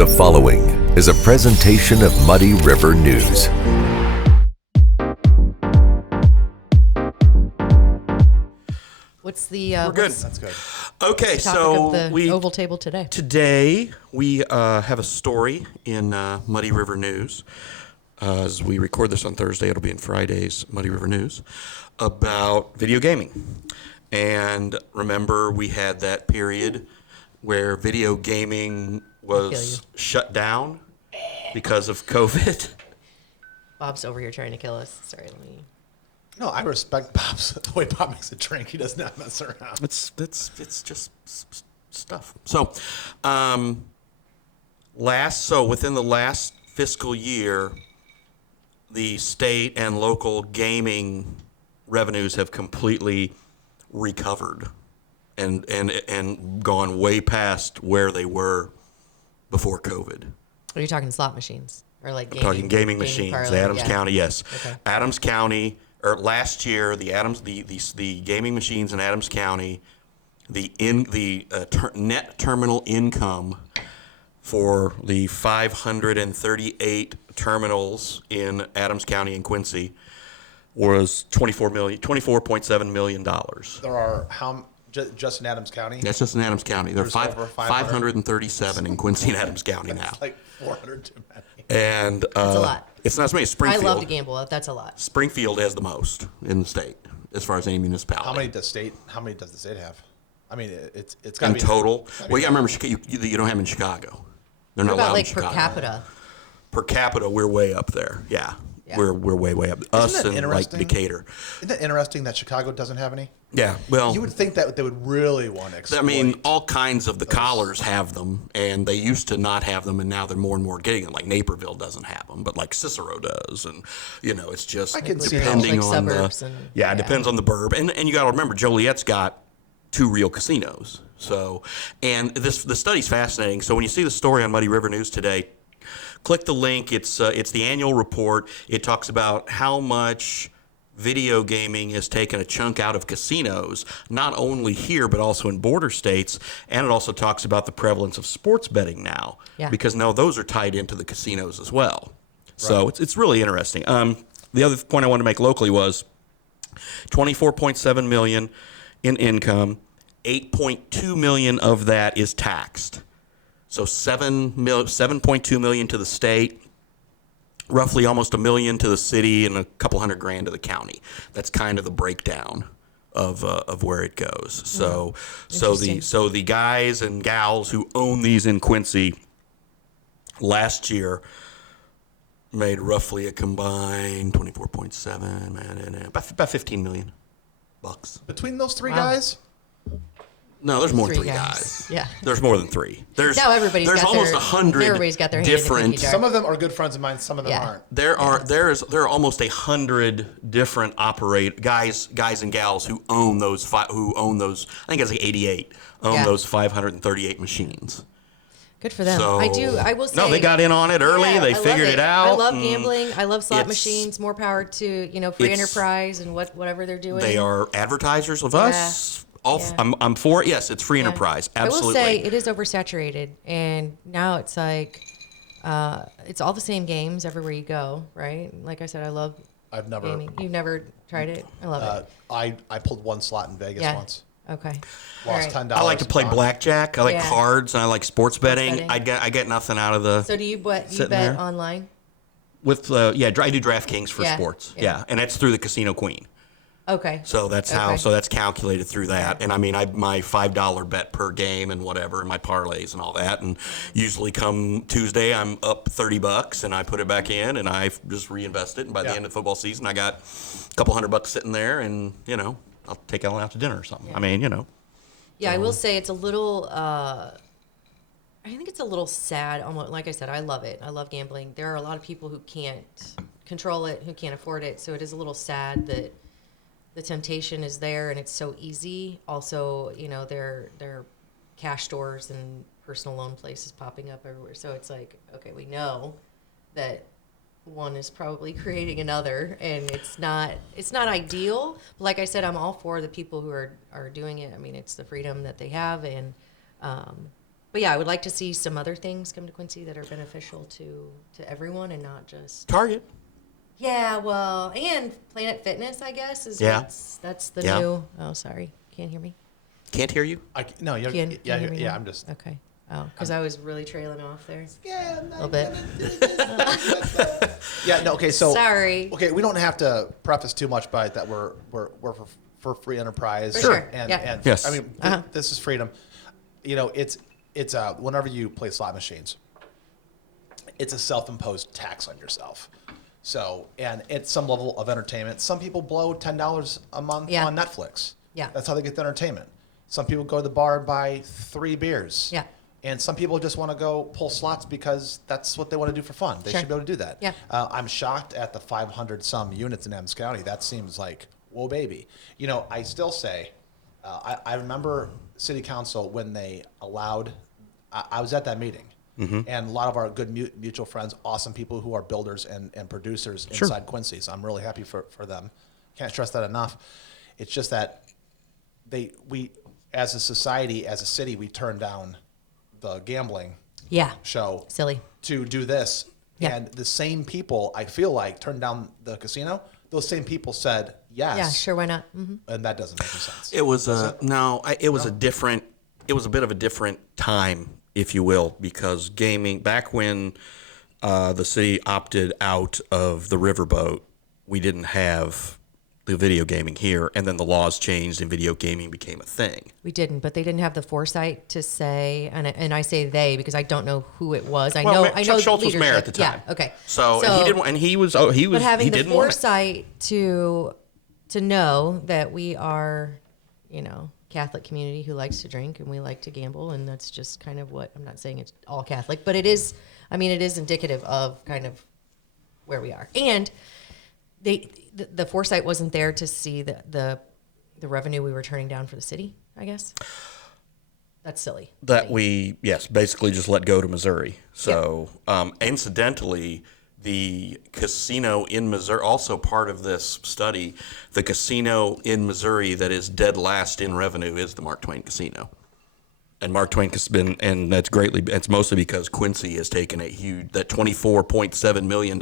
The following is a presentation of Muddy River News. What's the We're good. That's good. Okay, The topic so of the we oval table today. today we have a story in Muddy River News. As we record this on Thursday, it'll be in Friday's Muddy River News about video gaming. And remember, we had that period where video gaming was shut down because of COVID. Bob's over here trying to kill us. Sorry, let me. No, I respect Bob's the way Bob makes a drink. He does not mess around. It's just stuff. So, within the last fiscal year, the state and local gaming revenues have completely recovered and gone way past where they were before COVID. Are you talking slot machines or like gaming? Talking gaming machines. parlor? Adams County, yes. Okay. Adams County, or last year, the gaming machines in Adams County, net terminal income for the 538 terminals in Adams County and Quincy was $24.7 million. There are just in Adams County? That's just in Adams County. There are Over 500? 537 in Quincy and Adams County now. It's like 400 too many. And That's a lot. It's not as many as I Springfield. love to gamble. That's a lot. Springfield has the most in the state as far as any municipality. How many does the state have? I mean, it's got to in be total? Well, you got to remember, you don't have them in Chicago. They're What not allowed about like in per Chicago. capita? Per capita, we're way up there. Yeah. Yeah. We're way up. Us that and like interesting? Decatur. Isn't that interesting that Chicago doesn't have any? Yeah. Well, You would think that they would really want to exploit. I mean, all kinds of the collars have them, and they used to not have them, and now they're more and more getting them. Like Naperville doesn't have them, but like Cicero does, and it's just I can see depending Like on suburbs the and- it depends on the burb, and you got to remember Joliet's got 2 real casinos. So, and the study's fascinating. So when you see the story on Muddy River News today, click the link. It's the annual report. It talks about how much video gaming has taken a chunk out of casinos, not only here but also in border states, and it also talks about the prevalence of sports betting now, because now those are tied into the casinos as well. So it's really interesting. The other point I wanted to make locally was $24.7 million in income. 8.2 million of that is taxed. So 7.2 million to the state, roughly almost $1 million to the city, and a couple $100,000 to the county. That's kind of the breakdown of where it goes. So the guys and gals who own these in Quincy last year made roughly a combined 24.7, about 15 million bucks. Between those three guys? No, there's more than 3 3 guys. guys. Yeah. There's more than 3. There's Now everybody's there's got almost their- 100 everybody's got their hand in the different. cookie jar. Some of them are good friends of mine. Some of them aren't. There are almost 100 different guys and gals who own those. I think it's like 88 own those 538 machines. Good for them. So, I will say. No, they got in on it early. Yeah, They I love figured it out. I love gambling. I love slot it's- machines. More power to free enterprise and whatever they're doing. They are advertisers of us. Yeah. I'm for it. Yes, it's free enterprise. Absolutely. I will say it is oversaturated, and now it's like it's all the same games everywhere you go, right? Like I said, I love I've never. gaming. You've never tried it? I love it. I pulled one slot in Vegas once. Okay. Lost All right. $10. I like to play blackjack. I like cards, and I like sports betting. betting. I get nothing out of the. So do you bet Sitting there. online? With I do DraftKings for Yeah, sports. yeah. Yeah, and that's through the Casino Queen. Okay. So that's how. Okay. So that's calculated through that. And I mean, my $5 bet per game and whatever, and my parlays and all that. And usually, come Tuesday, I'm up $30, and I put it back in, and I just reinvest it. And by the end of football season, I got a couple $100 sitting there, and I'll take Ellen out to dinner or something. Yeah. I mean, Yeah, I will say it's a little. I think it's a little sad. Almost like I said, I love it. I love gambling. There are a lot of people who can't control it, who can't afford it. So it is a little sad that the temptation is there and it's so easy. Also, there are cash stores and personal loan places popping up everywhere. So it's like, okay, we know that one is probably creating another, and it's not ideal. But like I said, I'm all for the people who are doing it. I mean, it's the freedom that they have, and But yeah, I would like to see some other things come to Quincy that are beneficial to everyone and not just. Target. Yeah, well, and Planet Fitness, I guess, is Yeah. that's the Yeah. new. Oh, sorry, can't hear me. Can't hear you. No, you're, Can yeah, you hear me now? I'm just. Okay. Oh, because I was really trailing off there. Yeah, A little bit. Yeah, no, okay, so. Sorry. Okay, we don't have to preface too much by that we're for free enterprise. For sure, And, yeah. and Yes. I mean, this is freedom. You know, it's whenever you play slot machines, it's a self-imposed tax on yourself. So, and it's some level of entertainment. Some people blow $10 a month Yeah. on Netflix. Yeah. That's how they get the entertainment. Some people go to the bar and buy 3 beers. Yeah. And some people just want to go pull slots because that's what they want to do for fun. They Sure. should be able to do that. Yeah. I'm shocked at the 500 some units in Adams County. That seems like, whoa, baby. You know, I still say, I remember city council when they allowed, I was at that meeting. Mm-hmm. And a lot of our good mutual friends, awesome people who are builders and producers inside Quincy. So I'm really happy for them. Can't stress that enough. It's just that we, as a society, as a city, we turn down the gambling Yeah. show Silly. to do this. Yeah. And the same people, I feel like, turned down the casino. Those same people said yes. Yeah, sure, why not? Mm-hmm. And that doesn't make any sense. It was it was a different. It was a bit of a different time, if you will, because gaming back when the city opted out of the riverboat, we didn't have the video gaming here, and then the laws changed and video gaming became a thing. We didn't, but they didn't have the foresight to say, and I say they because I don't know who it was. I know Chuck Schultz was mayor at the leadership. time. Yeah, okay. So and he didn't. And he was. Oh, he was. But having he the didn't want it. foresight to know that we are, Catholic community who likes to drink and we like to gamble, and that's just kind of what I'm not saying it's all Catholic, but it is. I mean, it is indicative of kind of where we are, and the foresight wasn't there to see the revenue we were turning down for the city. I guess that's silly. That we basically just let go to Missouri. So incidentally, the casino in Missouri, also part of this study, the casino in Missouri that is dead last in revenue is the Mark Twain Casino. And Mark Twain has been, and it's mostly because Quincy has taken that $24.7 million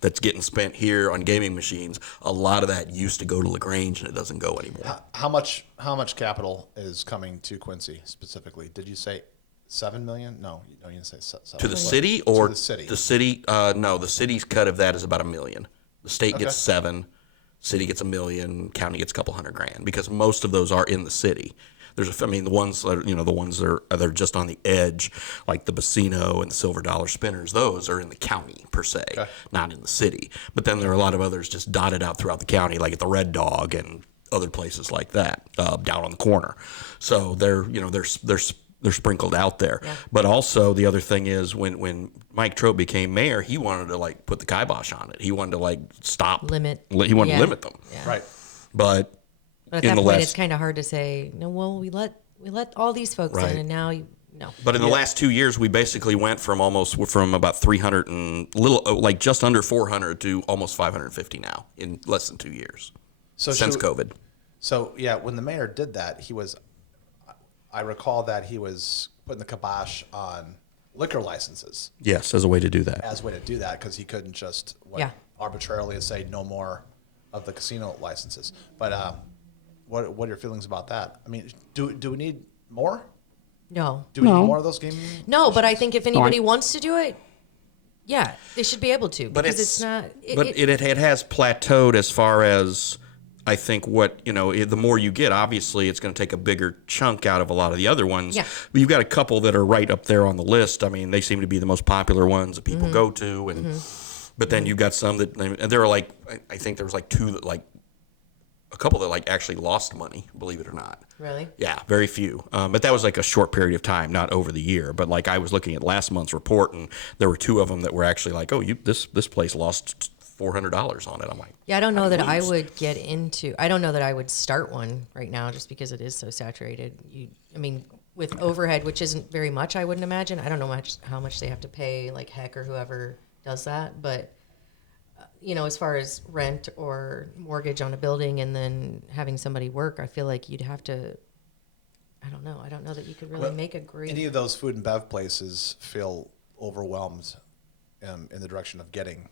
that's getting spent here on gaming machines. A lot of that used to go to LaGrange, and it doesn't go anymore. How much capital is coming to Quincy specifically? Did you say $7 million? No, you didn't say 7. To the city or to the city? The city, no, the city's cut of that is about $1 million. The state gets $7 million, city gets $1 million, county gets a couple $100,000 because most of those are in the city. The ones that are just on the edge, like the Bacino and the Silver Dollar Spinners, those are in the county per se, not in the city. But then there are a lot of others just dotted out throughout the county, like at the Red Dog and other places like that, down on the corner. So they're sprinkled out there. Yeah. But also the other thing is when Mike Trope became mayor, he wanted to put the kibosh on it. He wanted to limit. He wanted to limit them. Yeah. Right. But at that point, it's kind of hard to say, no, well, we let all these folks in, and now no. But in the last 2 years, we basically went from about 300 and just under 400 to almost 550 now in less than 2 years since COVID. So when the mayor did that, I recall that he was putting the kibosh on liquor licenses. Yes, as a way to do that. Because he couldn't just arbitrarily say no more of the casino licenses. But what are your feelings about that? I mean, do we need more? No. Do we need more of those gaming? No, but I think if anybody wants to do it, they should be able to. Because it's not. It has plateaued as far as I think the more you get, obviously it's going to take a bigger chunk out of a lot of the other ones. Yeah. But you've got a couple that are right up there on the list. I mean, they seem to be the most popular ones that people go to, and but then you've got some that there are I think there was two that a couple that actually lost money, believe it or not. Really? Yeah, very few. But that was a short period of time, not over the year. But I was looking at last month's report, and there were 2 of them that were actually this place lost $400 on it. I'm like, I don't know that I would get into. I don't know that I would start one right now, just because it is so saturated. With overhead, which isn't very much, I wouldn't imagine. I don't know how much they have to pay, Heck or whoever does that, but. As far as rent or mortgage on a building and then having somebody work, I feel like you'd have to I don't know. I don't know that you could really make a great. Any of those food and bev places feel overwhelmed in the direction of getting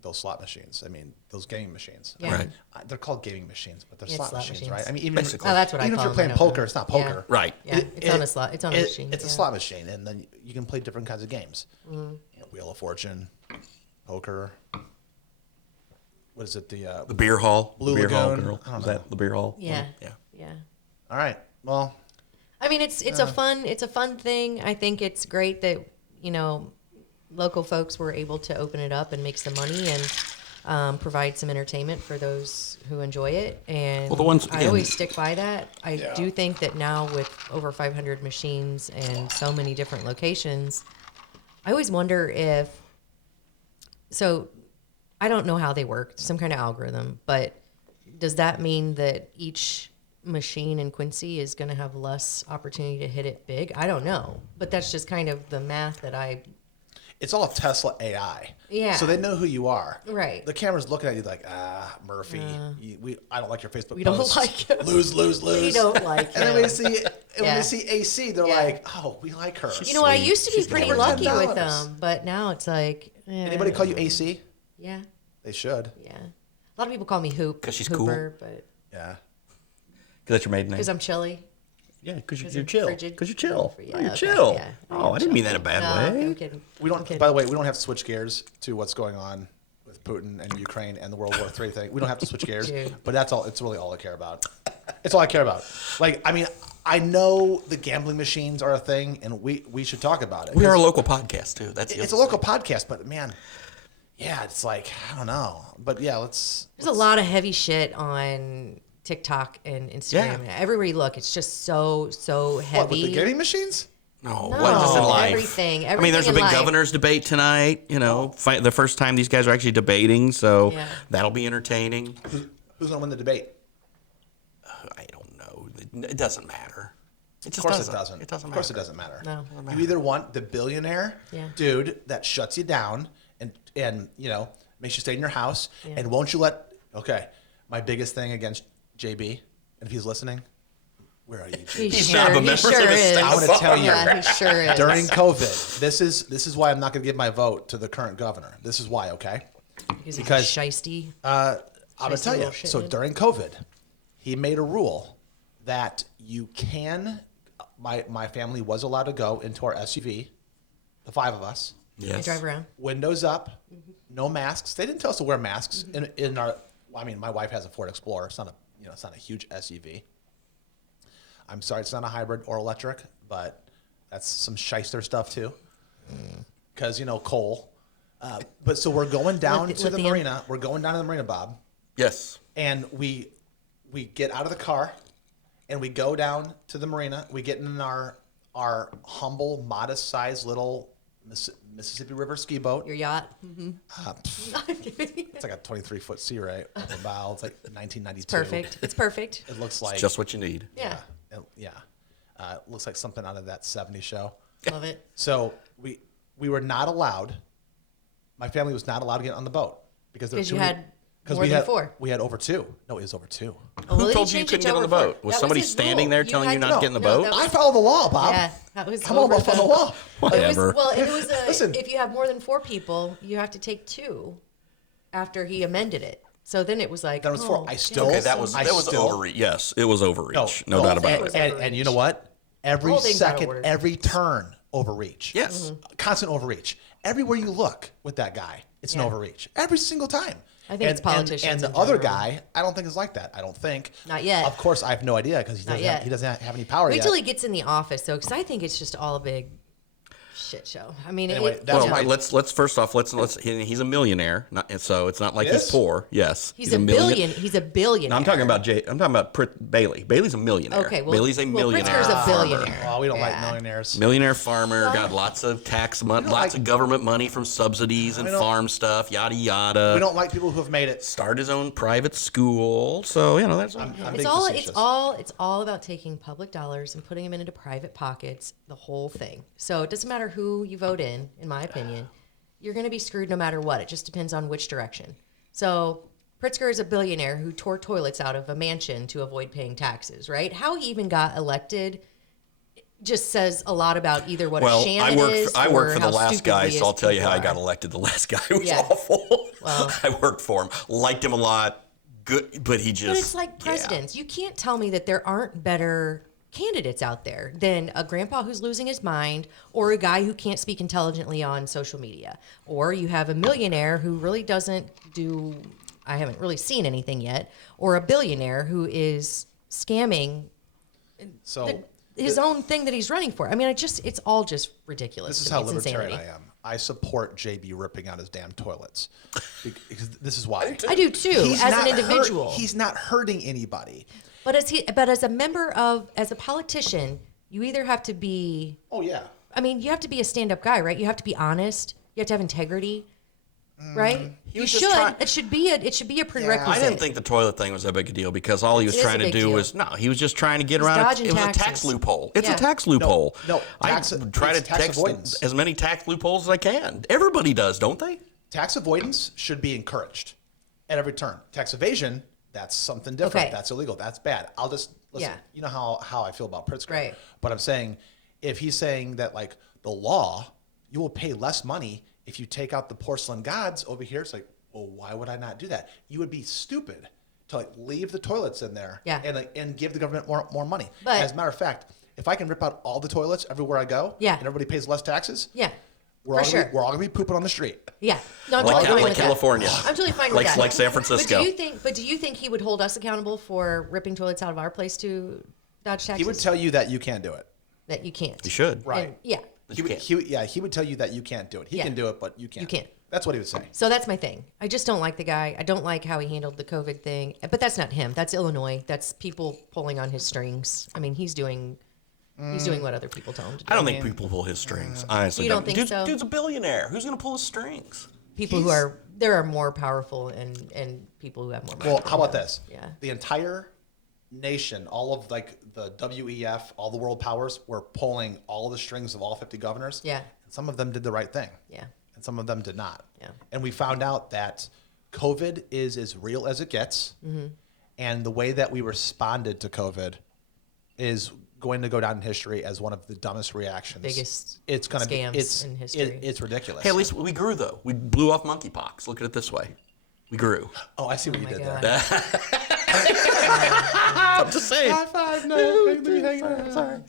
those slot machines. I mean, those gaming machines. Yeah. Right. They're called gaming machines, but they're Yeah, slot slot machines, machines. right? I mean, even Basically. Oh, that's what I even call if you're them. I playing don't poker, know. it's not Yeah. poker. Right. Yeah, it's on a slot. It's on a machine. It's a yeah. slot machine, and then you can play different kinds of games. Mm-hmm. Wheel of Fortune, poker. What is it? The The beer hall. Blue beer hall Lagoon. girl. I don't Is know. that the beer hall? Yeah. Yeah. Yeah. All right. Well, I mean, it's a fun thing. I think it's great that local folks were able to open it up and make some money and provide some entertainment for those who enjoy it. And Well, the ones- I again- always stick by that. I do think that now with over 500 machines and so many different locations, I always wonder if. So, I don't know how they work. Some kind of algorithm, but does that mean that each machine in Quincy is going to have less opportunity to hit it big? I don't know, but that's just kind of the math that I. it's all Tesla AI. Yeah. So they know who you are. Right. The camera's looking at you like, Murphy, I don't like your Facebook We don't posts. like him. Lose. We don't like And then when him. they see AC, they're Yeah. like, oh, we like her. You know, I used to be She's pretty getting lucky $10. with them, but now it's like. Anybody call you AC? Yeah, They should. yeah. A lot of people call me Hoop. 'Cause she's Hooper, but Yeah. Because that's your maiden name. because I'm chilly. Yeah, because 'Cause you're I'm chill. frigid. Because you're chill. Yeah, Oh, you're okay, chill. yeah. Oh, I didn't mean that in a bad No, way. I'm kidding. We don't. I'm kidding. By the way, we don't have to switch gears to what's going on with Putin and Ukraine and the World War III thing. We don't have to switch gears, Dude. but that's all. It's really all I care about. It's all I care about. Like, I mean, I know the gambling machines are a thing, and we should talk about it. We are a local podcast, too. That's the It's a other local podcast, but man, yeah, it's like I don't know, but yeah, There's a lot of heavy shit on TikTok and Instagram. Yeah. Everywhere you look, it's just so what heavy. with the gaming machines. No, No, what just in life? everything I mean, there's a in big life. governor's debate tonight. The first time these guys are actually debating, so Yeah. that'll be entertaining. Who's gonna win the debate? I don't know. It doesn't matter. It just Of course doesn't. it doesn't. It doesn't Of course matter. it doesn't matter. No. You either want the billionaire Yeah. dude that shuts you down and makes you stay in your house, Yeah. and won't you let. Okay, my biggest thing against JB, and if he's listening, where are you, JB? He's not a member of the is. staff. I want to tell you. Yeah, he sure is. During COVID, this is why I'm not going to give my vote to the current governor. This is why, okay? because because- shiesty. I'm going to tell you. little shit, So dude. during COVID, he made a rule that you can. My family was allowed to go into our SUV, the five of us, You Yes. drive around. windows up, no masks. They didn't tell us to wear masks in our. Well, I mean, my wife has a Ford Explorer. It's not it's not a huge SUV. I'm sorry, it's not a hybrid or electric, but that's some shyster stuff too. Because coal. But so we're going down to the lithium. marina. We're going down to the marina, Bob, Yes. and we get out of the car, and we go down to the marina. We get in our humble, modest-sized little Mississippi River ski boat. Your yacht. It's like a 23-foot sea right on the bow. It's like 1992. Perfect. It's perfect. It looks like Just what you need. Yeah. yeah. It looks like something out of that '70s show. Love it. So we were not allowed. My family was not allowed to get on the boat because there were 'Cause too you many- had 'cause more we than had 4. We had over 2. No, it was over 2. Oh, well, Who then told you you changed couldn't it get on the to over boat? 4. Was That somebody his standing rule. there You telling you had not to- to get in the no, boat? that was- I follow the law, Bob. Yeah, that was I'm all about over following the law. Whatever. It was Listen. if you have more than 4 people, you have to take 2 after he amended it. So then it was like, That was 4. I still. Okay, that was I still- overreach. Yes, it was overreach. No doubt about was it. And you know what? Every All things out of second, order. every turn, overreach. Yes. Constant overreach. Everywhere you look with that guy, it's an Yeah. overreach. Every single time. I think it's politicians And the in other general. guy, I don't think is like that. I don't think. Not yet. Of course, I have no idea because Not yet. he doesn't have any power wait yet. till he gets in the office, though, because I think it's just all a big shit show. I mean, Anyway, that's Well, my- let's first off he's a millionaire, so it's not like He he's is? poor. Yes, he's a billion. He's a billionaire. No, I'm talking about Bailey. Bailey's a millionaire. Okay, well, Bailey's a millionaire. Pritzker's a farmer. billionaire. Oh, we don't like Yeah. millionaires. Millionaire farmer, got lots of tax money, don't lots like- of government money from subsidies and We don't- farm stuff, yada yada. We don't like people who have made it. Start his own private school, so that's. I'm It's being all facetious. it's all about taking public dollars and putting them into private pockets, the whole thing. So it doesn't matter who you vote in my opinion. You're going to be screwed no matter what. It just depends on which direction. So Pritzker is a billionaire who tore toilets out of a mansion to avoid paying taxes, right? How he even got elected just says a lot about either what Well, a sham it is I or worked for the how last stupid guy, we so as I'll tell you how I people got are. elected. The last guy was Yeah. awful. Well. I worked for him, liked him a lot, good, but he just. But it's like presidents. You can't tell me that there aren't better candidates out there than a grandpa who's losing his mind or a guy who can't speak intelligently on social media. Or you have a millionaire who really doesn't do, I haven't really seen anything yet, or a billionaire who is scamming So his own thing that he's running for. I mean, it's all just ridiculous. this is to how me. It's libertarian insanity. I am. I support JB ripping out his damn toilets. Because this is why. I do too, He's as not an individual. he's not hurting anybody. But as a politician, you either have to be, Oh yeah. I mean, you have to be a stand-up guy, right? You have to be honest. You have to have integrity, right? You was just should. trying- It should be a prerequisite. I didn't think the toilet thing was that big a deal because all he was It is trying a to big do deal. was he was just trying to get He's around. dodging It was a tax taxes. loophole. It's Yeah. a tax loophole. No, I tax- try to it's tax text avoidance. as many tax loopholes as I can. Everybody does, don't they? Tax avoidance should be encouraged at every turn. Tax evasion, that's something different. Okay. That's illegal. That's bad. I'll just listen. Yeah. You know how I feel about Pritzker. Right. But I'm saying if he's saying that like the law, you will pay less money if you take out the porcelain gods over here. It's like, well, why would I not do that? You would be stupid to like leave the toilets in there Yeah. and give the government more money. But- as a matter of fact, if I can rip out all the toilets everywhere I go, Yeah. and everybody pays less taxes, Yeah, we're for sure. we're all gonna be pooping on the street. Yeah, no, I'm Like, totally fine like with that. California. I'm totally fine with that. Like San Francisco. But do you think he would hold us accountable for ripping toilets out of our place to dodge taxes? He would tell you that you can't do it. that you can't. He should. Right. And- yeah. He would, he would tell you that you can't do it. He Yeah. can do it, but you can't. You can't. That's what he would say. So that's my thing. I just don't like the guy. I don't like how he handled the COVID thing. But that's not him. That's Illinois. That's people pulling on his strings. I mean, he's doing what other people tell him to do. I don't think people pull his strings. Honestly, You don't think so? Dude's a billionaire. Who's going to pull his strings? People who are there are more powerful and people who have more money. Well, how about this? Yeah. The entire nation, all of like the WEF, all the world powers were pulling all the strings of all 50 governors. Yeah. And some of them did the right thing. Yeah. And some of them did not. Yeah. And we found out that COVID is as real as it gets. Mm-hmm. And the way that we responded to COVID is going to go down in history as one of the dumbest reactions. Biggest it's gonna scams be it's in history. it's ridiculous. Hey, at least we grew though. We blew off monkeypox. Look at it this way. We grew. Oh, I see what you my did God. there. I'm just saying. High five, no. Sorry.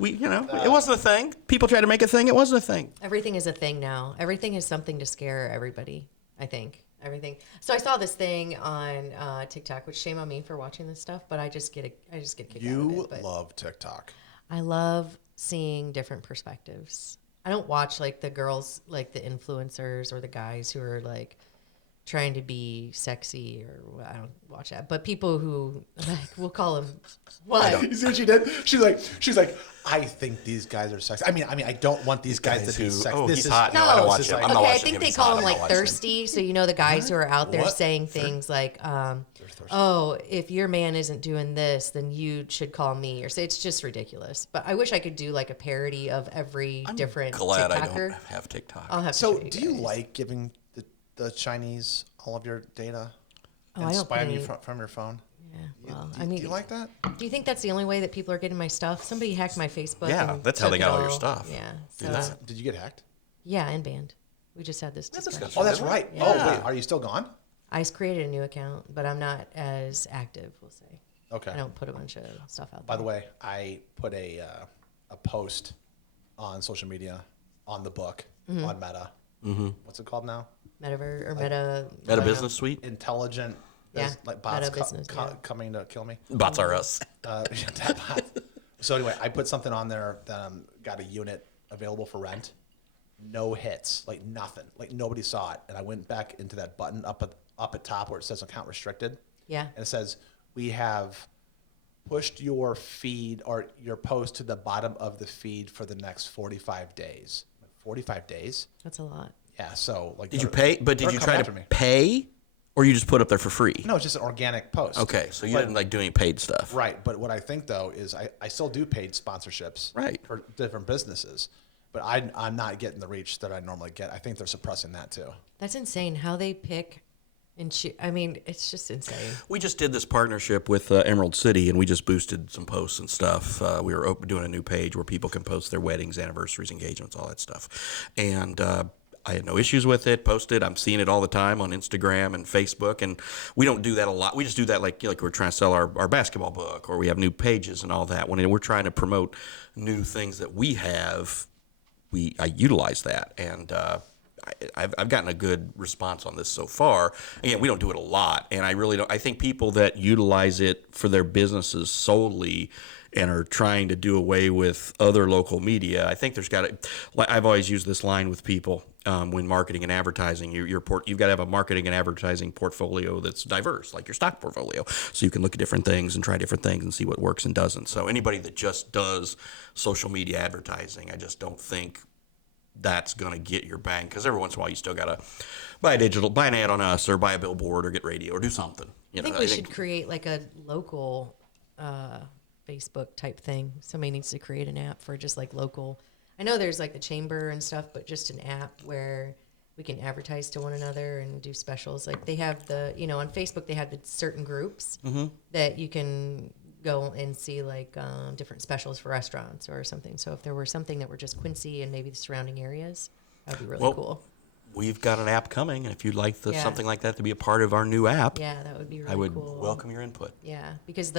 It wasn't a thing. People try to make a thing. It wasn't a thing. Everything is a thing now. Everything is something to scare everybody, I think. Everything. So I saw this thing on TikTok, which shame on me for watching this stuff, but I just get kicked out of You it. But love TikTok. I love seeing different perspectives. I don't watch like the girls, like the influencers or the guys who are like trying to be sexy or I don't watch that. But people who like we'll call them what? You see what she did? She's like, I think these guys are sexy. I mean, I don't want these guys to be sexy. oh, This he's is hot. No, I don't watch him. I'm not Okay, I watching think him. they He's call hot. them I'm like not watching him. thirsty. So you know the guys who are out there What? saying things like, "Oh, if your man isn't doing this, then you should call me." Or say it's just ridiculous. But I wish I could do like a parody of every different Glad I TikToker. don't have TikTok. I'll have to So, show do you guys. like giving the Chinese all of your data Oh, and I don't spying put you any- from your phone? Yeah, well, Do, I mean, do you like that? do you think that's the only way that people are getting my stuff? Somebody hacked my Facebook. Yeah, and that's how they took got it all your stuff. Yeah, Do so that. Did you get hacked? yeah, and banned. We just had this discussion. discussion. Oh, that's Did we? right. Yeah. Oh, wait, are you still gone? I just created a new account, but I'm not as active. We'll say. Okay. I don't put a bunch of stuff out By there. the way, I put a post on social media on the book Mm-hmm. on Meta. What's it called now? Metaverse or Meta. Meta Business Suite. Intelligent, Yeah, like bots Meta Business, yeah. coming to kill me. Bots are us. That bot. So anyway, I put something on there that got a unit available for rent. No hits, like nothing, like nobody saw it. And I went back into that button up at top where it says account restricted. Yeah. And it says we have pushed your feed or your post to the bottom of the feed for the next 45 days. 45 days? That's a lot. Yeah. So like, Did you pay? But did they're you coming try after to me. pay, or you just put up there for free? No, it's just an organic post. Okay, so you But- didn't like doing paid stuff. Right, but what I think though is I still do paid sponsorships Right. for different businesses, but I'm not getting the reach that I normally get. I think they're suppressing that too. That's insane how they pick And I mean, it's just insane. We just did this partnership with Emerald City, and we just boosted some posts and stuff. We were doing a new page where people can post their weddings, anniversaries, engagements, all that stuff. And I had no issues with it. Posted. I'm seeing it all the time on Instagram and Facebook. And we don't do that a lot. We just do that like we're trying to sell our basketball book, or we have new pages and all that. When we're trying to promote new things that we have, I utilize that. And I've gotten a good response on this so far. Again, we don't do it a lot, and I really don't. I think people that utilize it for their businesses solely and are trying to do away with other local media, I think there's got to. I've always used this line with people when marketing and advertising. You've got to have a marketing and advertising portfolio that's diverse, like your stock portfolio, so you can look at different things and try different things and see what works and doesn't. So anybody that just does social media advertising, I just don't think that's going to get your bang, because every once in a while you still got to buy an ad on us, or buy a billboard, or get radio, or do something. I think we should create like a local Facebook type thing. Somebody needs to create an app for just like local. I know there's like the chamber and stuff, but just an app where we can advertise to one another and do specials. Like they have on Facebook, they have the certain groups that you can go and see like different specials for restaurants or something. So if there were something that were just Quincy and maybe the surrounding areas, that would be really cool. We've got an app coming, and if you'd like something like that to be a part of our new app, that would be really cool. I would welcome your input. Yeah, because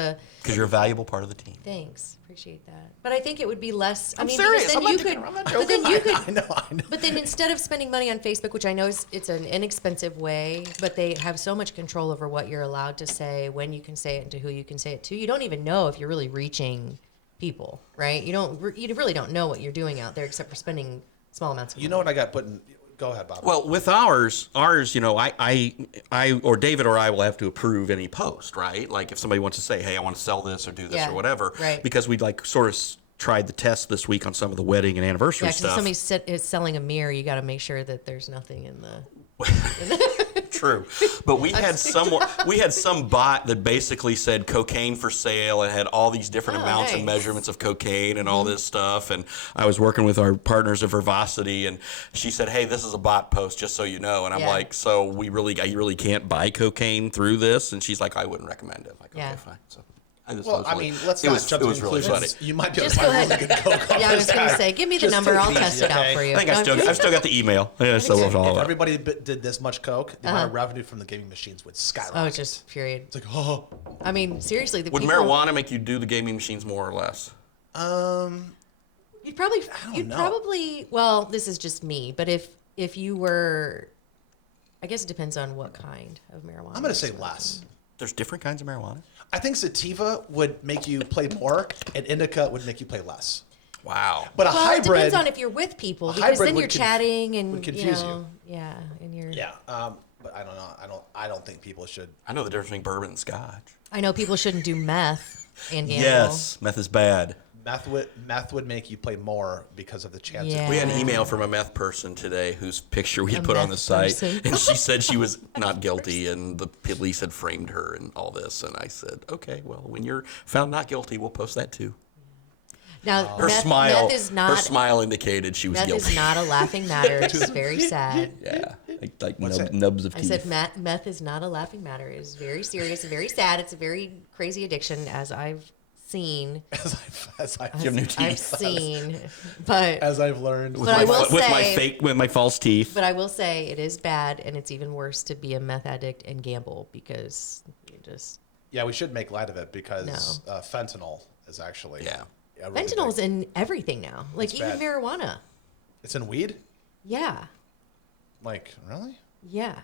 you're a valuable part of the team. Thanks, appreciate that. But I think it would be less. I'm serious. I'm not joking. I know. But then instead of spending money on Facebook, which I know it's an inexpensive way, but they have so much control over what you're allowed to say, when you can say it, and to who you can say it to. You don't even know if you're really reaching people, right? You really don't know what you're doing out there, except for spending small amounts of money. You know what I got put in? Go ahead, Bob. Well, with ours, I or David or I will have to approve any post, right? Like if somebody wants to say, hey, I want to sell this or do this or whatever, right. Because we'd sort of tried the test this week on some of the wedding and anniversary stuff. Yeah, because if somebody is selling a mirror, you got to make sure that there's nothing in the... True, but we had some bot that basically said cocaine for sale and had all these different amounts and measurements of cocaine and all this stuff. And I was working with our partners at Verbosity, and she said, "Hey, this is a bot post, just so you know." And I'm like, "So you really can't buy cocaine through this?" And she's like, "I wouldn't recommend it." I'm like, "Okay, fine." So. Let's not jump to conclusions. Really you might be able just to go find ahead. really good coke off Yeah, I was going to guy. say, give me the Just number. I'll take it test easy, it out for you. I think I've still got the email. Yeah, so we'll follow If up. everybody did this much coke, the amount of revenue from the gaming machines would skyrocket. Oh, just period. It's like, oh. I mean, seriously, Would marijuana make you do the gaming machines more or less? You'd probably. Well, this is just me, but if you were, I guess it depends on what kind of marijuana. I'm going to say less. There's different kinds of marijuana? I think sativa would make you play more, and indica would make you play less. Wow. But Well, hybrid. it depends on if you're with people, because then you're chatting and would confuse you. Yeah, and you're. Yeah, but I don't know. I don't think people should. I know the difference between bourbon and scotch. I know people shouldn't do meth and gamble. Yes, meth is bad. Meth would make you play more because of the chances. Yeah. We had an email from a meth person today whose picture we had put on the meth site, person. and she said she was not guilty, and the police had framed her and all this. And I said, okay, well, when you're found not guilty, we'll post that too. Now, Her smile, meth is not. her smile indicated she was Meth guilty. is not a laughing matter. It's very sad. Yeah, like that? nubs of I teeth. said meth is not a laughing matter. It is very serious and very sad. It's a very crazy addiction, as I've seen. As You have new teeth. I've seen, but I've learned. But I will with my false teeth. But I will say it is bad, and it's even worse to be a meth addict and gamble, because you just. Yeah, we should make light of it because fentanyl is actually. Yeah. Really Fentanyl's big. in everything now, like It's even bad. marijuana. It's in weed. Yeah, Like really? yeah.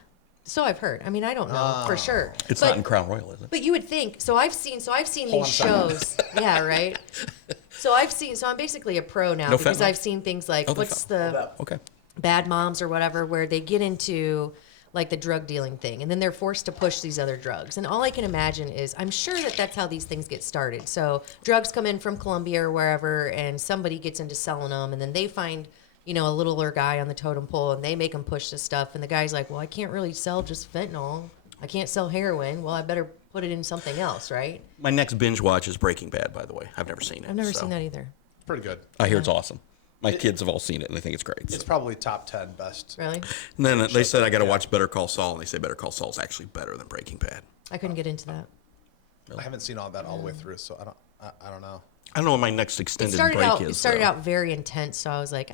So I've heard. I mean, I don't know for sure. It's but, not in Crown Royal, is it? But you would think. So I've seen Hold these on a second. shows. Yeah, right. So I'm basically a pro now No because fentanyl? I've seen things like Oh, what's the Okay. Bad Moms or whatever, where they get into like the drug dealing thing, and then they're forced to push these other drugs. And all I can imagine is, I'm sure that that's how these things get started. So drugs come in from Colombia or wherever, and somebody gets into selling them, and then they find, a littler guy on the totem pole, and they make him push this stuff. And the guy's like, well, I can't really sell just fentanyl. I can't sell heroin. Well, I better put it in something else, right? My next binge watch is Breaking Bad, by the way. I've never seen it. I've never seen that either. Pretty good. I hear it's awesome. My kids have all seen it, and they think it's great. It's So. probably top 10 best. Really? And then they said I got to watch Better Call Saul, and they say Better Call Saul is actually better than Breaking Bad. I couldn't get into that. I haven't seen all that all the way through, so I don't know. I don't know what my next It extended started break out. is. It started though. out very intense, so I was like,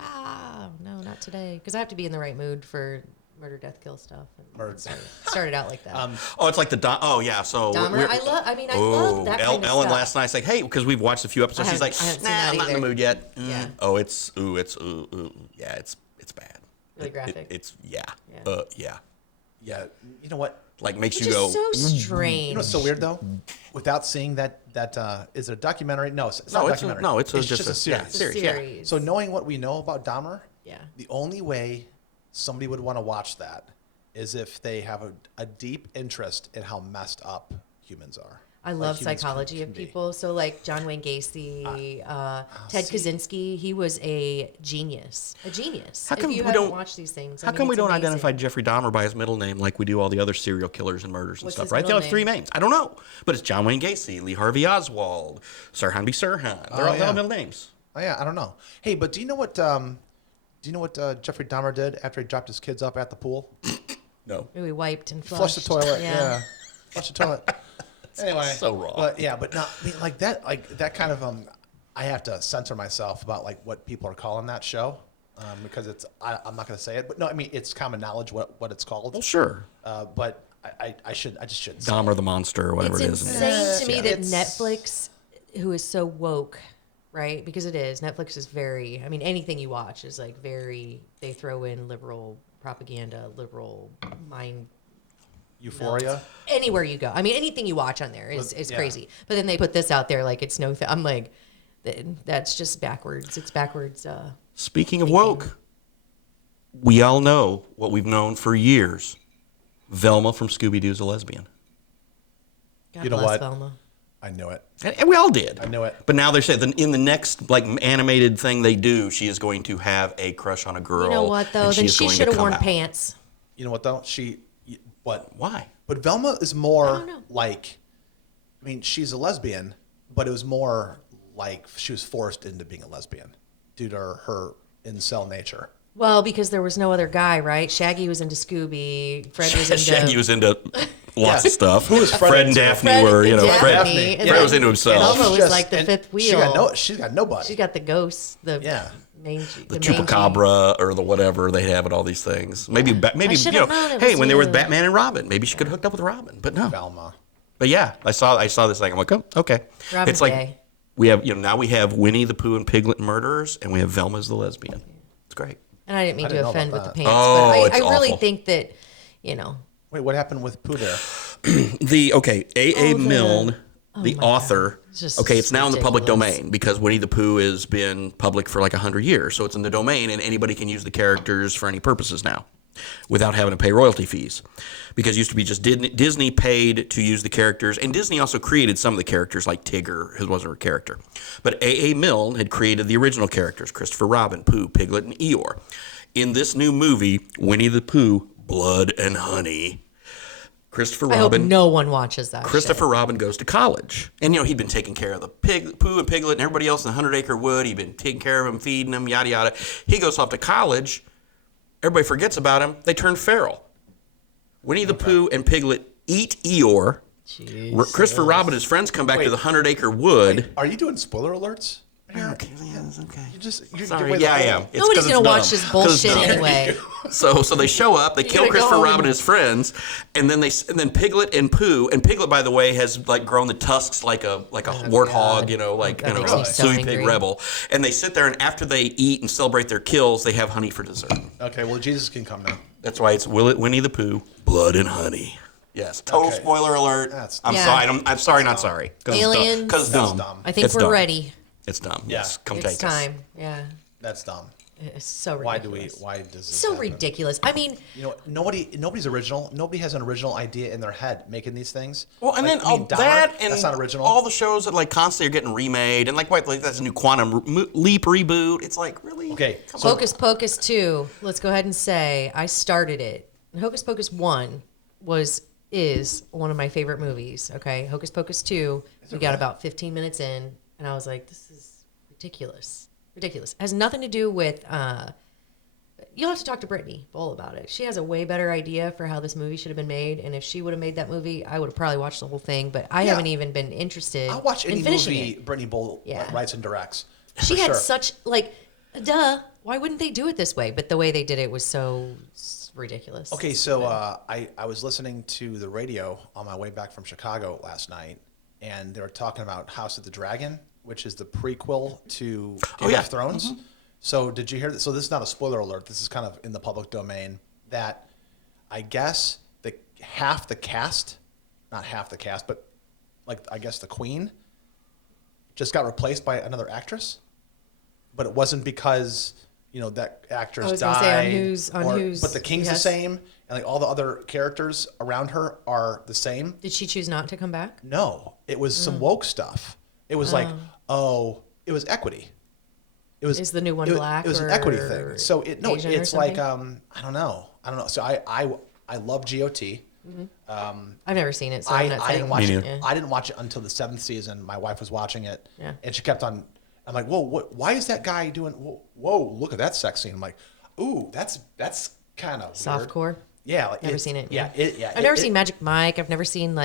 no, not today, because I have to be in the right mood for murder, death, kill stuff. And Murder. so it started out like that. Oh, it's like the oh yeah. So Dahmer. I love that kind of Ellen stuff. last night's like, hey, because we've watched a few episodes. She's like, I haven't seen nah, that I'm not in the either. mood yet. Yeah. Oh, it's yeah, it's bad. Really graphic. It's yeah. Yeah. Yeah, you know what? Like makes Which you go. is so strange. You know what's so weird though? Without seeing that is it a documentary? No, it's not a documentary. it's just just a a series. yeah, series. Yeah. Series. So knowing what we know about Dahmer, Yeah. the only way somebody would want to watch that is if they have a deep interest in how messed up humans are. I Like love humans psychology can of be. people. So like John Wayne Gacy, Ted Kaczynski, he was a genius. A genius. How come if you we haven't don't watched these things, How I mean, come we it's don't amazing. identify Jeffrey Dahmer by his middle name like we do all the other serial killers and murders and What's stuff, his right? They middle have three name? names. I don't know, but it's John Wayne Gacy, Lee Harvey Oswald, Sirhan B. Sirhan. They're all yeah. middle names. Oh yeah, I don't know. Hey, but do you know what Jeffrey Dahmer did after he dropped his kids up at the pool? No. Ooh, he wiped and flushed. Flush the toilet. Yeah. Flush the toilet. Anyway, so wrong. But yeah, but not I mean, like that kind of I have to censor myself about like what people are calling that show because it's I'm not going to say it, but no, I mean it's common knowledge what it's called. Well, sure. But I just shouldn't. Say Dahmer the monster or whatever It's it is. insane to me that It's- Netflix, who is so woke, right? Because it is. Netflix is very, I mean, anything you watch is like very, they throw in liberal propaganda, liberal mind. Euphoria. Anywhere you go. I mean, anything you watch on there is Yeah. crazy. But then they put this out there like it's no, I'm like, that's just backwards. It's backwards. Speaking of woke, we all know what we've known for years. Velma from Scooby-Doo's a lesbian. God You know bless what? Velma. I knew it. And we all did. I knew it. But now they say that in the next like animated thing they do, she is going to have a crush on a girl. You know what, though? and Then is she going to should have come worn out. pants. You know what though? What? Why? But Velma is I more don't know. like, I mean, she's a lesbian, but it was more like she was forced into being a lesbian due to her incel nature. Well, because there was no other guy, right? Shaggy was into Scooby. Fred was into Shaggy was into lots Yeah. of stuff. Who was Fred Fred and into? Daphne Fred were, you and know, Daphne, Fred. and Fred was then into himself. Velma was Just- like the and fifth wheel. She's got nobody. She got the ghost, the Yeah. main, The chupacabra or the whatever they have at all these things. Maybe, maybe should you know, have known it hey, was when they were with you. Batman and Robin, maybe she could have hooked up with Robin, but no. Velma. But yeah, I saw this thing. I'm like, oh, okay. Robin's it's like gay. we have, now we have Winnie the Pooh and Piglet murderers, and we have Velma as the lesbian. It's great. And I didn't mean I didn't to know offend about with the that. pants, Oh, but it's I really awful. think that, Wait, what happened with Pooh there? A.A. Oh, Milne, the my author. It's just Okay, it's now in the public ridiculous. domain because Winnie the Pooh has been public for like 100 years, so it's in the domain, and anybody can use the characters for any purposes now, without having to pay royalty fees. Because it used to be just Disney paid to use the characters, and Disney also created some of the characters, like Tigger, who wasn't a character. But A.A. Milne had created the original characters: Christopher Robin, Pooh, Piglet, and Eeyore. In this new movie, Winnie the Pooh, Blood and Honey, Christopher I hope Robin. no one watches that. Christopher Robin goes to college. And, he'd been taking care of the Pooh and Piglet and everybody else in the 100 Acre Wood. He'd been taking care of them, feeding them, yada, yada. He goes off to college. Everybody forgets about him. They turn feral. Winnie the Pooh and Piglet eat Eeyore. Christopher Robin and his friends come back to the 100 Acre Wood. Are you doing spoiler alerts? Okay, yeah, it's okay. You're Sorry, way yeah, I behind. am. It's Nobody's 'cause going to it's watch dumb. this 'Cause it's bullshit dumb. anyway. So they show up, they kill gotta go Christopher home Robin and and- his friends, and then Piglet and Pooh, and Piglet, by the way, has like grown the tusks like a warthog, God. like That makes me so Suey Pig angry. Rebel. And they sit there, and after they eat and celebrate their kills, they have honey for dessert. Okay, well, Jesus can come now. That's why it's Winnie the Pooh, Blood and Honey. Yes, total Okay. spoiler alert. That's- I'm Yeah. sorry. I'm sorry, not sorry. Aliens. Because it's dumb. dumb. I think It's we're dumb. ready. It's dumb. Yeah. Yes, come It's take us. time. Yeah. That's dumb. It's so Why ridiculous. does this So happen? ridiculous. I mean, Nobody's original. Nobody has an original idea in their head making these things. Well, and Like, then I mean, all Dahmer, that, and that's not original. all the shows that like constantly are getting remade, and like that's a new Quantum Leap reboot. It's like really Okay, Come so- on. Hocus Pocus 2, let's go ahead and say I started it. And Hocus Pocus 1 is one of my favorite movies, okay? Hocus Pocus 2, we got about 15 minutes in, and I was like, this is ridiculous. Ridiculous. Has nothing to do with. You'll have to talk to Brittany Bowl about it. She has a way better idea for how this movie should have been made, and if she would have made that movie, I would have probably watched the whole thing. But I haven't even been interested. I'll watch any in finishing movie it. Brittany Bowl writes and directs. She for had sure. such duh. Why wouldn't they do it this way? But the way they did it was so ridiculous. Okay, so I was listening to the radio on my way back from Chicago last night, and they were talking about House of the Dragon, which is the prequel to Game of Thrones. Mm-hmm. So did you hear that? So this is not a spoiler alert. This is kind of in the public domain that I guess not half the cast, but I guess the queen just got replaced by another actress, but it wasn't because that actress died. But the king's the same, and all the other characters around her are the same. Did she choose not to come back? No, it was some woke stuff. It was it was equity. Is the new one black? It was an equity thing. So Asian it's or like something? I don't know. So I love GOT. Mm-hmm. I've never seen it, so I I'm not saying. didn't watch it. Yeah. I didn't watch it until the 7th season. My wife was watching it, Yeah. and she kept on. I'm like, whoa, why is that guy doing? Whoa, look at that sex scene. I'm like, ooh, that's kind of Softcore. Yeah, Never seen it. Yeah, I've never seen Magic Mike. I've never seen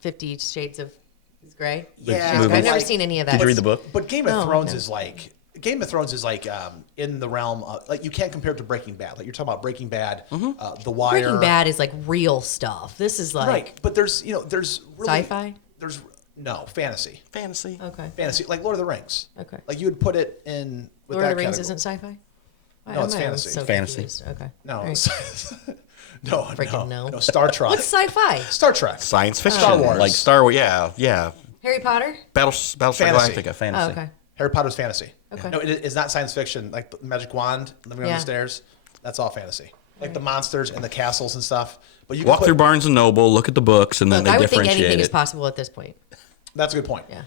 50 Shades of Grey. Yeah, I've never seen any of that. Did you read the book? But Game of Thrones is in the realm of you can't compare it to Breaking Bad. You're talking about Breaking Bad, The Wire. Breaking Bad is real stuff. This is right. But there's really, sci-fi. There's no fantasy. Okay. Fantasy like Lord of the Rings. Okay. You would put it in with Lord that of the Rings category. isn't sci-fi. No, it's fantasy. So Fantasy. confused. Okay. No, All right. no, no. Star Trek. What's sci-fi? Star Trek. Science fiction. Star Wars. Like Star Wars. Yeah. Harry Potter. Battlestar Fantasy. Galactica. Oh, Fantasy. okay. Harry Potter's fantasy. Okay. No, it's not science fiction. Like the magic wand living on Yeah. the stairs. That's all fantasy. Like the monsters and the castles and stuff. But you can Walk put, through Barnes and Noble, look at the books, and then Look, I they would think differentiate anything is it. possible at this point. That's a good point. Yeah.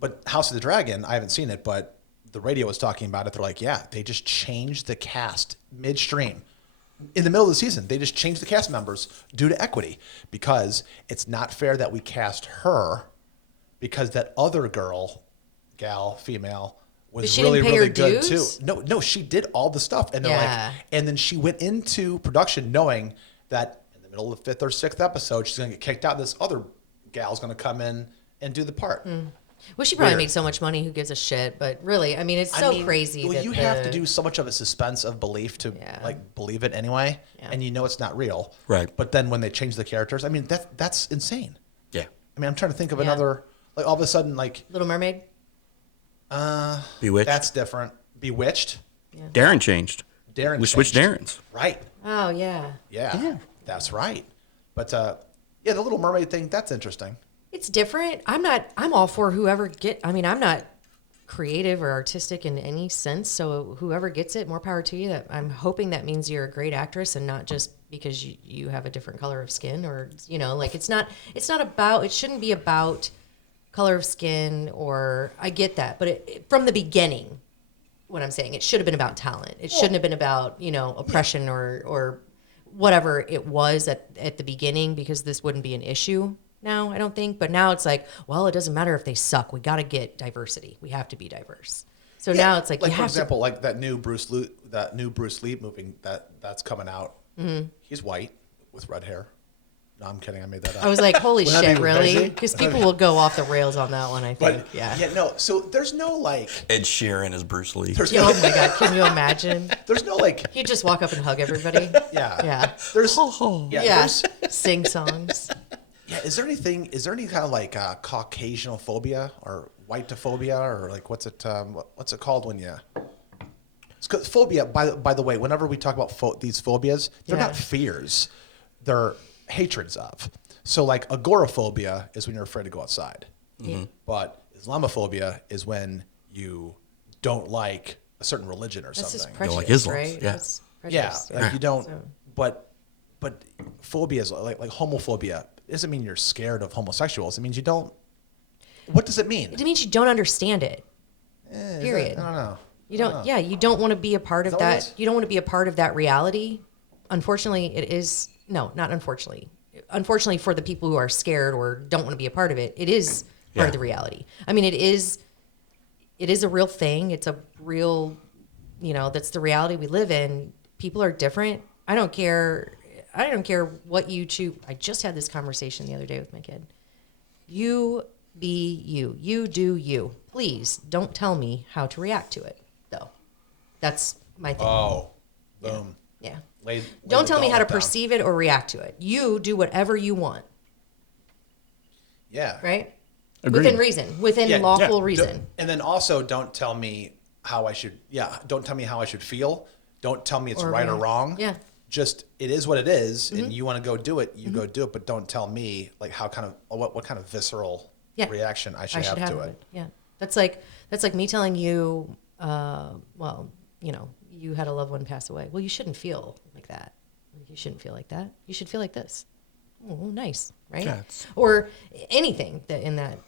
But House of the Dragon, I haven't seen it, but the radio was talking about it. They're like, yeah, they just changed the cast midstream. In the middle of the season, they just changed the cast members due to equity because it's not fair that we cast her because that other female, But was she really, didn't pay really her good dues? too. No, she did all the stuff. And they're Yeah. and then she went into production knowing that in the middle of the 5th or 6th episode, she's going to get kicked out. This other gal's going to come in and do the part. Well, she probably Weird. made so much money. Who gives a shit? But really, it's so crazy. Well, that you have to do so much of a suspense of belief to Yeah. believe it anyway, Yeah. and it's not real. Right. But then when they change the characters, that's insane. Yeah. I'm trying to think of Yeah. another all of a sudden Little Mermaid. Bewitched. that's different. Bewitched. Darren changed. Darren. We switched changed. Darrens. Right. Oh yeah. Yeah. That's right. But the Little Mermaid thing, that's interesting. It's different. I'm all for whoever I'm not creative or artistic in any sense. So whoever gets it, more power to you. I'm hoping that means you're a great actress and not just because you have a different color of skin or it's not about, it shouldn't be about color of skin or I get that. But from the beginning, what I'm saying, it should have been about talent. It shouldn't have been about, oppression or whatever it was at the beginning because this wouldn't be an issue. Now, I don't think. But now it's it doesn't matter if they suck. We got to get diversity. We have to be diverse. So now it's for example, that new Bruce Lee movie that's coming out. Mm-hmm. He's white with red hair. No, I'm kidding. I made that up. I was like, holy Wouldn't that shit, be really? crazy? Because people will go off the rails on that one, I think. But no. So there's no Ed Sheeran as Bruce Lee. There's Oh no. my God, can you imagine? There's no He'd just walk up and hug everybody. Yeah. Yeah. There's. Yeah. Sing songs. Yeah. Is there any kind of Caucasianophobia or whiteophobia or what's it called when you? It's phobia. By the way, whenever we talk about these phobias, they're Yeah. not fears, they're hatreds of. So agoraphobia is when you're afraid to go outside, but Islamophobia is when you don't like a certain religion or That's just something. prejudice, like Islam, right? yeah. That's Yeah, prejudice. you don't. So- But phobia is like homophobia. It doesn't mean you're scared of homosexuals. It means you don't. What does it mean? It means you don't understand it. Period. I don't know. You don't. Yeah, you don't want to be a part of Is that what it that. is? You don't want to be a part of that reality. Unfortunately, it is. No, not unfortunately. Unfortunately for the people who are scared or don't want to be a part of it, it is part of the reality. It is. it is a real thing. It's a real, that's the reality we live in. People are different. I don't care what you choose. I just had this conversation the other day with my kid. You be you. You do you. Please don't tell me how to react to it, though. That's my thing. Oh, boom. Yeah. Don't tell me how to perceive it or react to it. You do whatever you want. Yeah. Right? Agreed. Within reason. Within lawful reason. And then also don't tell me how I should feel. Don't tell me it's right or wrong. Yeah. Just it is what it is, and you want to go do it, you go do it, but don't tell me like what kind of visceral reaction I should have to it. Yeah. That's like me telling you, you had a loved one pass away. Well, you shouldn't feel like that. You shouldn't feel like that. You should feel like this. Oh, nice, right? Yeah, or anything that in that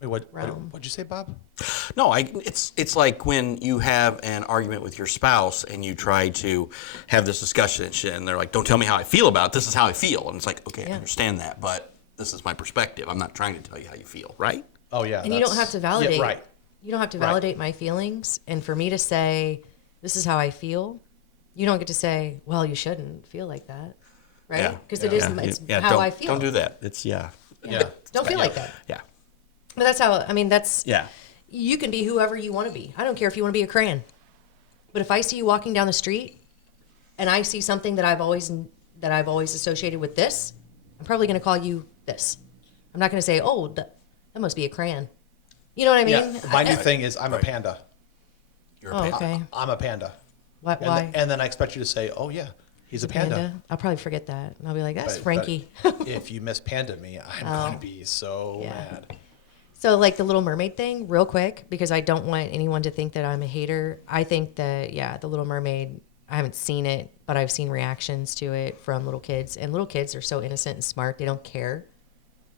Wait, what'd you say, Bob? No, it's like when you have an argument with your spouse and you try to have this discussion and shit, and they're like, "Don't tell me how I feel about it. This is how I feel." And it's like, okay, I understand that, but this is my perspective. I'm not trying to tell you how you feel, right? Oh yeah. And you don't have to validate. Yeah, right. You don't have to validate my feelings. And for me to say, "This is how I feel," you don't get to say, "Well, you shouldn't feel like that," right? Because it's how I feel. Don't do that. It's Don't feel like that. Yeah. But that's how. I mean, that's Yeah. You can be whoever you want to be. I don't care if you want to be a crayon. But if I see you walking down the street, and I see something that I've always associated with this, I'm probably going to call you this. I'm not going to say, "Oh, that must be a crayon." You know what I mean? Yeah. My new thing is I'm a panda. You're a panda. Okay. I'm a panda. Why? And then I expect you to say, "Oh yeah, he's a panda." I'll probably forget that. And I'll be like, "That's But Frankie." if you miss panda me, I'm going to be so mad. So like the Little Mermaid thing, real quick, because I don't want anyone to think that I'm a hater. I think that, the Little Mermaid, I haven't seen it, but I've seen reactions to it from little kids. And little kids are so innocent and smart. They don't care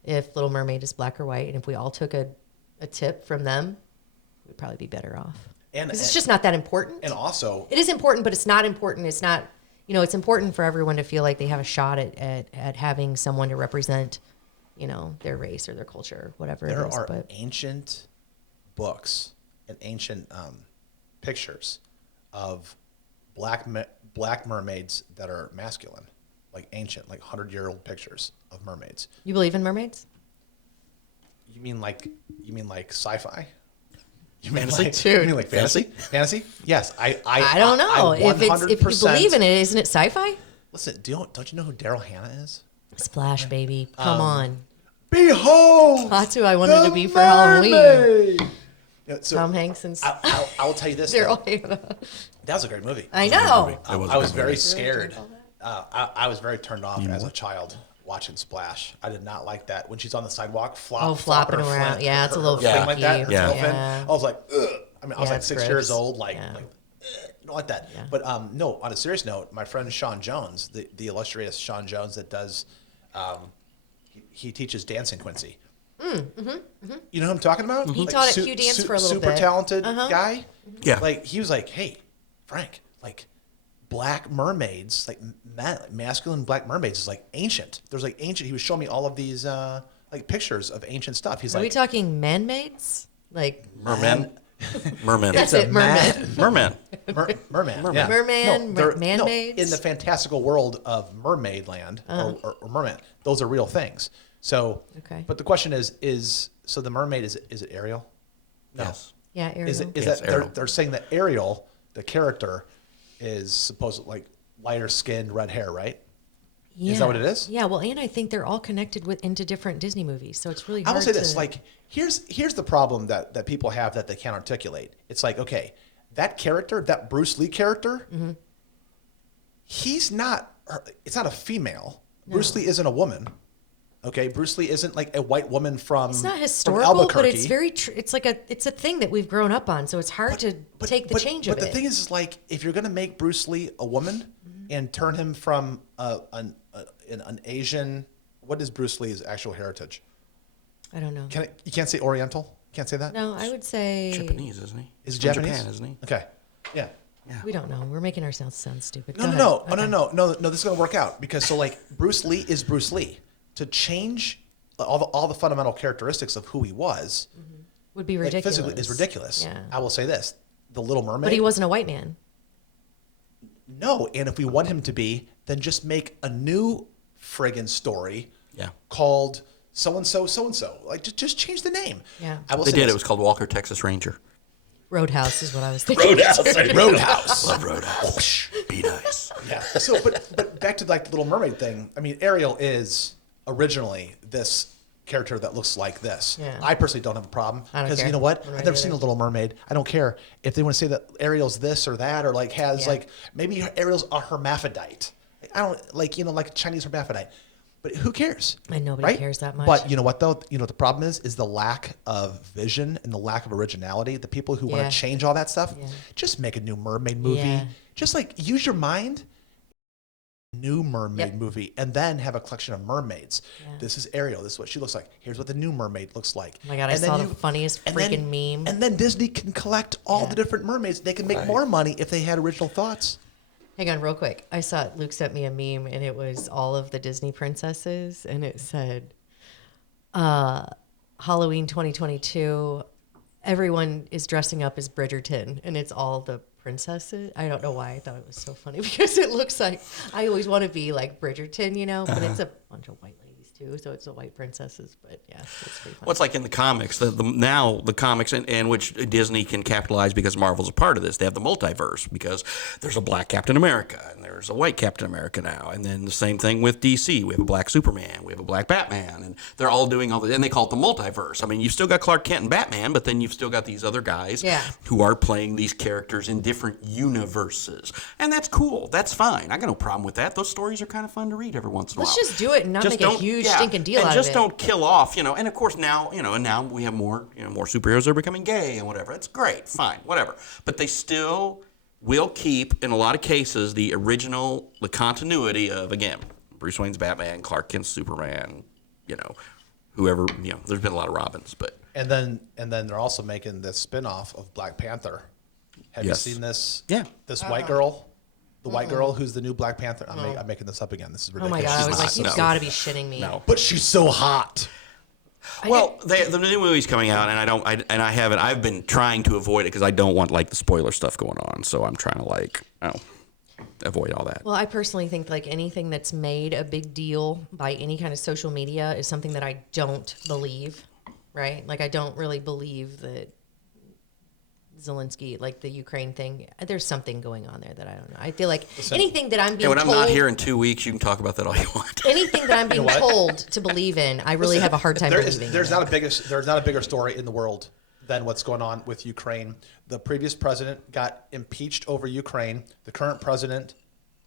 if Little Mermaid is black or white. And if we all took a tip from them, we'd probably be better off. Because it's just not that important. And also, it is important, but it's not important. It's not, it's important for everyone to feel like they have a shot at having someone to represent their race or their culture, whatever it is. There are ancient books and ancient pictures of black mermaids that are masculine, like ancient, like 100-year-old pictures of mermaids. You believe in mermaids? You mean like sci-fi? You mean Fantasy? you mean like fantasy? Fantasy? Yes. I don't know. If you believe in it, isn't it sci-fi? Listen, don't you know who Daryl Hannah is? Splash, baby. Come on. Behold! That's who I wanted to be for Halloween. Yeah, so Tom Hanks and I will tell you this. Daryl Hannah. That was a great movie. I know. I was very scared. I was very turned off as a child watching Splash. I did not like that when she's on the sidewalk flopping around. Yeah, it's a little freaky. Like that. Yeah. I was like, ugh. I mean, I was like 6 gross. years old, like you don't like that. Yeah. But no, on a serious note, my friend Sean Jones, the illustrious Sean Jones that does, he teaches dance in Quincy. You know who I'm talking about? He taught at Q Dance for a little bit. Super talented guy. Yeah. Like he was like, hey, Frank, like black mermaids, like masculine black mermaids is like ancient. There's like ancient. He was showing me all of these like pictures of ancient stuff. He's Are like, we talking man-maids? Like Merman. Merman. That's it, merman. Merman. Merman. Yeah. Merman, man-maids? No, in the fantastical world of mermaid land or merman, those are real things. So, but the question is so the mermaid is it Ariel? No. Yes. Yeah, Ariel. Is Yes, that Ariel. they're saying that Ariel, the character, is supposed like lighter skinned, red hair, right? Yeah. Is that what it is? Yeah, well, and I think they're all connected into different Disney movies, so it's really hard I will say this, like, here's the problem that people have that they can't articulate. It's like, okay, that character, that Bruce Lee character, it's not a female. No. Bruce Lee isn't a woman. Okay, Bruce Lee isn't like a white woman from It's not from historical, Albuquerque. but it's very it's a thing that we've grown up on, so it's hard to take the change of it. But the thing is like, if you're going to make Bruce Lee a woman and turn him from an Asian, what is Bruce Lee's actual heritage? I don't know. You can't say Oriental? Can't say that? No, I would say Japanese, isn't he? Is it From Japanese? Japan, isn't he? Okay. Yeah. We don't know. We're making ourselves sound stupid. No. This is going to work out because so like Bruce Lee is Bruce Lee. To change all the fundamental characteristics of who he was, Would be like, ridiculous. physically is ridiculous. Yeah. I will say this: The Little Mermaid. But he wasn't a white man. No, and if we want him to be, then just make a new friggin' story. Yeah. Called so and so. Like just change the name. Yeah. I will They say did. this. It was called Walker, Texas Ranger. Roadhouse is what I was thinking. Roadhouse. Love Roadhouse. Be nice. Yeah. So, but back to like the Little Mermaid thing. I mean, Ariel is originally this character that looks like this. Yeah. I personally don't have a problem I don't because care. you know what? What do I I've never do seen a there? Little Mermaid. I don't care if they want to say that Ariel's this or that or like has Yeah. like maybe Ariel's a hermaphrodite. I don't like like a Chinese hermaphrodite. But who cares? And nobody right? cares that much. But you know what though? You know what the problem is the lack of vision and the lack of originality. The people who want Yeah. to change all that stuff, Yeah. just make a new mermaid movie. Yeah. Just like use your mind. New mermaid Yep. movie, and then have a collection of mermaids. Yeah. This is Ariel. This is what she looks like. Here's what the new mermaid looks like. Oh my God, I And then saw the funniest and then- freaking meme. And then Disney can collect all Yeah. the different mermaids. They can make more money if they had original thoughts. Hang on, real quick. I saw Luke sent me a meme, and it was all of the Disney princesses, and it said, "Halloween 2022, everyone is dressing up as Bridgerton," and it's all the princesses. I don't know why I thought it was so funny because it looks like I always want to be like Bridgerton, but it's a bunch of white ladies too, so it's the white princesses. But yeah, it's pretty funny. Well, it's like in the comics. Now the comics and which Disney can capitalize because Marvel's a part of this. They have the multiverse because there's a black Captain America and there's a white Captain America now. And then the same thing with DC. We have a black Superman. We have a black Batman. And they're all doing all this. And they call it the multiverse. I mean, you've still got Clark Kent and Batman, but then you've still got these other guys Yeah. who are playing these characters in different universes. And that's cool. That's fine. I got no problem with that. Those stories are kind of fun to read every once in a while. Let's just do it and not Just make a don't- huge yeah, stinking deal and out of just it. don't kill off, and of course now, and now we have more, more superheroes that are becoming gay and whatever. It's great, fine, whatever. But they still will keep, in a lot of cases, the continuity of, again, Bruce Wayne's Batman, Clark Kent's Superman, whoever, there's been a lot of Robins, but. And then they're also making this spin-off of Black Panther. Have Yes. you seen this? Yeah. This white girl, the white girl who's the new Black Panther. I'm making this up again. This is Oh ridiculous. my God, I was not. like, you've No. got to be shitting me. No. But she's so hot. Well, the new movie's coming out, and I haven't. I've been trying to avoid it because I don't want the spoiler stuff going on. So I'm trying to avoid all that. Well, I personally think anything that's made a big deal by any kind of social media is something that I don't believe, right? I don't really believe that Zelensky, the Ukraine thing, there's something going on there that I don't know. I feel like anything that I'm being And when told, I'm not here in 2 weeks, you can talk about that all you want. anything that I'm being told to believe in, I really have a hard time believing. There's in. not a bigger story in the world than what's going on with Ukraine. The previous president got impeached over Ukraine. The current president,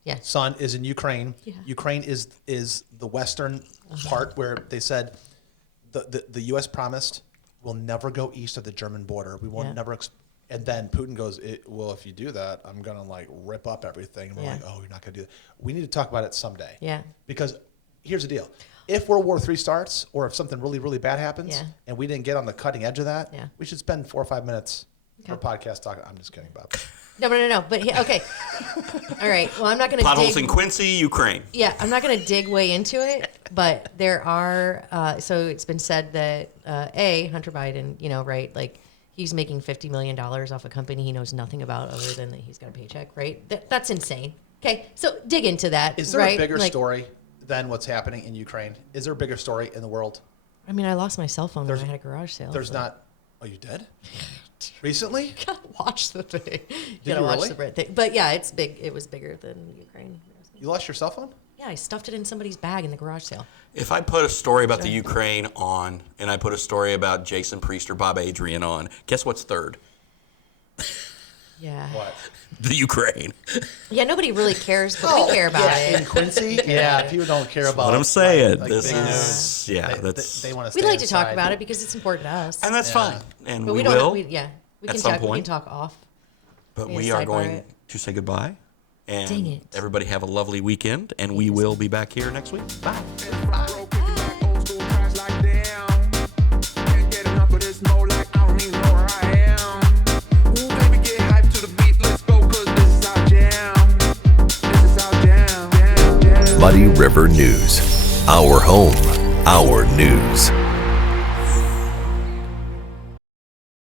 Yeah. son, is in Ukraine. Yeah. Ukraine is the western part where they said the U.S. promised we'll never go east of the German border. We will Yeah. never. And then Putin goes, well, if you do that, I'm gonna rip up everything. And we're Yeah. like, oh, you're not gonna do that. We need to talk about it someday. Yeah. Because here's the deal: if World War III starts, or if something really, really bad happens, Yeah. and we didn't get on the cutting edge of that, Yeah. we should spend 4 or 5 minutes Okay. for a podcast talking. I'm just kidding, Bob. No. But okay. All right. Well, I'm not going to Potholes dig. in Quincy, Ukraine. Yeah, I'm not going to dig way into it, but there are. So it's been said that Hunter Biden, right, he's making $50 million off a company he knows nothing about other than that he's got a paycheck, right? That's insane. Okay, so dig into that. Is there right? a bigger story than what's happening in Ukraine? Is there a bigger story in the world? I mean, I lost my cell phone when There's- I had a garage sale. There's but- not. Oh, you did? Recently? Gotta watch the thing. you Gotta watch really? the Brit thing. But yeah, it's big. It was bigger than Ukraine. You lost your cell phone? Yeah, I stuffed it in somebody's bag in the garage sale. If I put a story about the Ukraine on, and I put a story about Jason Priest or Bob Adrian on, guess what's third? Yeah. What? The Ukraine. Yeah, nobody really cares, but we care about In it. Quincy? Yeah, people don't care about What I'm saying. like This big is, news. yeah, They, that's, they want to We like to talk about it because it's important to us. and that's fine. And But we don't. will. We at can some talk. We can point. talk off. But We we can are sidebar going it. to say goodbye. And Dang it. everybody have a lovely weekend, and we will be back here next week. Bye. Muddy River News. Our home, our news.